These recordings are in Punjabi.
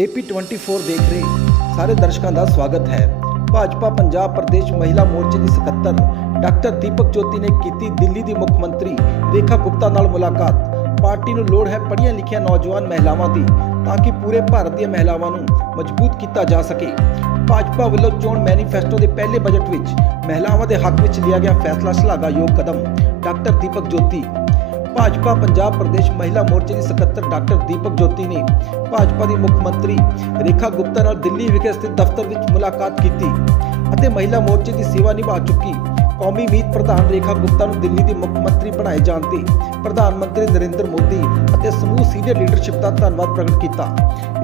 AP24 ਦੇਖ ਰਹੇ ਸਾਰੇ ਦਰਸ਼ਕਾਂ ਦਾ ਸਵਾਗਤ ਹੈ। ਭਾਜਪਾ, ਪੰਜਾਬ ਪ੍ਰਦੇਸ਼ ਮਹਿਲਾ ਮੋਰਚੇ ਦੀ ਸਕੱਤਰ ਡਾਕਟਰ ਦੀਪਕ ਜੋਤੀ ਨੇ ਕੀਤੀ ਦਿੱਲੀ ਦੀ ਮੁੱਖ ਮੰਤਰੀ ਰੇਖਾ ਗੁਪਤਾ ਨਾਲ ਮੁਲਾਕਾਤ। ਪਾਰਟੀ ਨੂੰ ਲੋੜ ਹੈ ਪੜ੍ਹੀਆਂ ਲਿਖੀਆਂ ਨੌਜਵਾਨ ਮਹਿਲਾਵਾਂ ਦੀ, ਤਾਂ ਕਿ ਪੂਰੇ ਭਾਰਤ ਦੀਆਂ ਮਹਿਲਾਵਾਂ ਨੂੰ ਮਜ਼ਬੂਤ ਕੀਤਾ ਜਾ ਸਕੇ। ਭਾਜਪਾ ਵੱਲੋਂ ਚੋਣ ਮੈਨੀਫੈਸਟੋ ਦੇ ਪਹਿਲੇ ਬਜਟ ਵਿੱਚ ਮਹਿਲਾਵਾਂ ਦੇ ਹੱਕ ਵਿੱਚ ਲਿਆ ਗਿਆ ਫੈਸਲਾ, ਸ਼ਲਾਘਾਯੋਗ ਕਦਮ। ਡਾਕਟਰ ਦੀਪਕ ਜੋਤੀ ਭਾਜਪਾ, ਪੰਜਾਬ ਪ੍ਰਦੇਸ਼ ਮਹਿਲਾ ਮੋਰਚੇ ਦੀ ਸਕੱਤਰ ਡਾਕਟਰ ਦੀਪਕ ਜੋਤੀ ਨੇ ਭਾਜਪਾ ਦੀ ਮੁੱਖ ਮੰਤਰੀ ਰੇਖਾ ਗੁਪਤਾ ਨਾਲ ਦਿੱਲੀ ਵਿਖੇ ਸਥਿਤ ਦਫ਼ਤਰ ਵਿੱਚ ਮੁਲਾਕਾਤ ਕੀਤੀ ਅਤੇ ਮਹਿਲਾ ਮੋਰਚੇ ਦੀ ਸੇਵਾ ਨਿਭਾ ਚੁੱਕੀ। ਕੌਮੀ ਮੀਤ ਪ੍ਰਧਾਨ ਰੇਖਾ ਗੁਪਤਾ ਨੂੰ ਦਿੱਲੀ ਦੀ ਮੁੱਖ ਮੰਤਰੀ ਬਣਾਏ ਜਾਣ ਤੇ ਪ੍ਰਧਾਨ ਮੰਤਰੀ ਨਰਿੰਦਰ ਮੋਦੀ ਅਤੇ ਸਮੂਹ ਸੀਨੀਅਰ ਲੀਡਰਸ਼ਿਪ ਦਾ ਧੰਨਵਾਦ ਪ੍ਰਗਟ ਕੀਤਾ।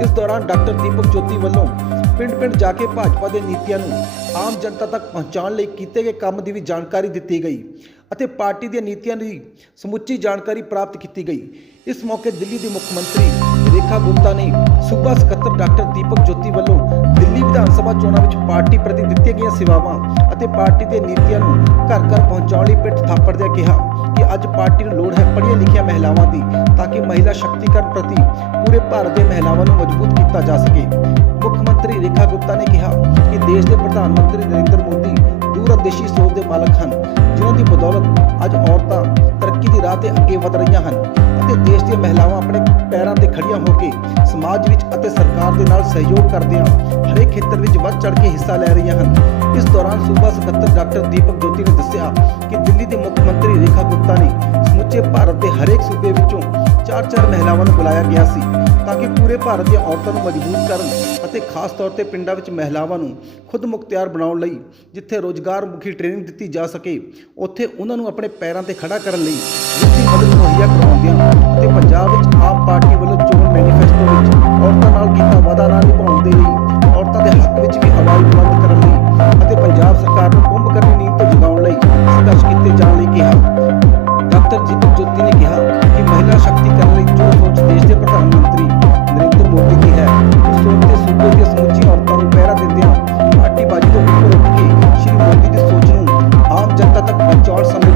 ਇਸ ਦੌਰਾਨ ਡਾਕਟਰ ਦੀਪਕ ਜੋਤੀ ਵੱਲੋਂ ਪਿੰਡ-ਪਿੰਡ ਜਾ ਕੇ ਭਾਜਪਾ ਦੇ ਨੀਤੀਆਂ ਨੂੰ ਆਮ ਜਨਤਾ ਤੱਕ ਪਹੁੰਚਾਉਣ ਲਈ ਕੀਤੇ ਗਏ ਕੰਮ ਦੀ ਵੀ ਜਾਣਕਾਰੀ ਦਿੱਤੀ ਗਈ। ਅਤੇ ਪਾਰਟੀ ਦੀਆਂ ਨੀਤੀਆਂ ਦੀ ਸਮੁੱਚੀ ਜਾਣਕਾਰੀ ਪ੍ਰਾਪਤ ਕੀਤੀ ਗਈ। ਇਸ ਮੌਕੇ ਦਿੱਲੀ ਦੇ ਮੁੱਖ ਮੰਤਰੀ ਰੇਖਾ ਗੁਪਤਾ ਨੇ ਸੂਬਾ ਸਕੱਤਰ ਡਾਕਟਰ ਦੀਪਕ ਜੋਤੀ ਵੱਲੋਂ ਦਿੱਲੀ ਵਿਧਾਨ ਸਭਾ ਚੋਣਾਂ ਵਿੱਚ ਪਾਰਟੀ ਪ੍ਰਤੀ ਦਿੱਤੀਆਂ ਗਈਆਂ ਸੇਵਾਵਾਂ ਅਤੇ ਪਾਰਟੀ ਦੇ ਨੀਤੀਆਂ ਨੂੰ ਘਰ-ਘਰ ਪਹੁੰਚਾਉਣ ਲਈ ਪਿੱਠ ਥਾਪੜਦਿਆਂ ਕਿਹਾ ਕਿ ਅੱਜ ਪਾਰਟੀ ਨੂੰ ਲੋੜ ਹੈ ਪੜ੍ਹੀਆਂ ਲਿਖੀਆਂ ਮਹਿਲਾਵਾਂ ਦੀ, ਤਾਂ ਕਿ ਮਹਿਲਾ ਸ਼ਕਤੀਕਰਨ ਪ੍ਰਤੀ ਪੂਰੇ ਭਾਰਤ ਦੇ ਮਹਿਲਾਵਾਂ ਨੂੰ ਮਜ਼ਬੂਤ ਕੀਤਾ ਜਾ ਸਕੇ। ਮੁੱਖ ਮੰਤਰੀ ਰੇਖਾ ਗੁਪਤਾ ਨੇ ਕਿਹਾ ਕਿ ਦੇਸ਼ ਦੇ ਪ੍ਰਧਾਨ ਮੰਤਰੀ ਨਰਿੰਦਰ ਮੋਦੀ ਦੂਰਅੰਦੇਸ਼ੀ ਸੋਚ ਦੇ ਮਾਲਕ ਹਨ, ਜਿਨ੍ਹਾਂ ਦੀ ਬਦੌਲਤ ਅੱਜ ਔਰਤਾਂ ਤਰੱਕੀ ਦੀ ਰਾਹ ਤੇ ਅੱਗੇ ਵਧ ਰਹੀਆਂ ਹਨ ਅਤੇ ਦੇਸ਼ ਦੀਆਂ ਮਹਿਲਾਵਾਂ ਆਪਣੇ ਪੈਰਾਂ ਤੇ ਖੜੀਆਂ ਹੋ ਕੇ ਸਮਾਜ ਵਿੱਚ ਅਤੇ ਸਰਕਾਰ ਦੇ ਨਾਲ ਸਹਿਯੋਗ ਕਰਦਿਆਂ ਹਰੇਕ ਖੇਤਰ ਵਿੱਚ ਵੱਧ ਚੜ ਕੇ ਹਿੱਸਾ ਲੈ ਰਹੀਆਂ ਹਨ। ਇਸ ਦੌਰਾਨ ਸੂਬਾ ਸਕੱਤਰ ਡਾਕਟਰ ਦੀਪਕ ਜੋਤੀ ਨੇ ਦੱਸਿਆ ਕਿ ਦਿੱਲੀ ਦੇ ਮੁੱਖ ਮੰਤਰੀ ਰੇਖਾ ਗੁਪਤਾ ਨੇ ਸਮੁੱਚੇ ਭਾਰਤ ਦੇ ਹਰੇਕ ਸੂਬੇ ਵਿੱਚੋਂ ਚਾਰ ਚਾਰ ਮਹਿਲਾਵਾਂ ਨੂੰ ਬੁਲਾਇਆ ਗਿਆ ਸੀ। ਤਾਂ ਕਿ ਪੂਰੇ ਭਾਰਤ ਦੀਆਂ ਔਰਤਾਂ ਨੂੰ ਮਜ਼ਬੂਤ ਕਰਨ ਅਤੇ ਖਾਸ ਤੌਰ ਤੇ ਪਿੰਡਾਂ ਵਿੱਚ ਮਹਿਲਾਵਾਂ ਨੂੰ ਖੁਦ ਮੁਖਤਿਆਰ ਬਣਾਉਣ ਲਈ ਜਿੱਥੇ ਰੋਜ਼ਗਾਰ ਮੁਖੀ ਟ੍ਰੇਨਿੰਗ ਦਿੱਤੀ ਜਾ ਸਕੇ, ਉੱਥੇ ਉਹਨਾਂ ਨੂੰ ਆਪਣੇ ਪੈਰਾਂ ਤੇ ਖੜਾ ਕਰਨ ਲਈ ਵਿੱਤੀ ਮਦਦ ਮੁਹੱਈਆ ਕਰਵਾਉਂਦਿਆਂ ਅਤੇ ਪੰਜਾਬ ਵਿੱਚ ਤੱਕ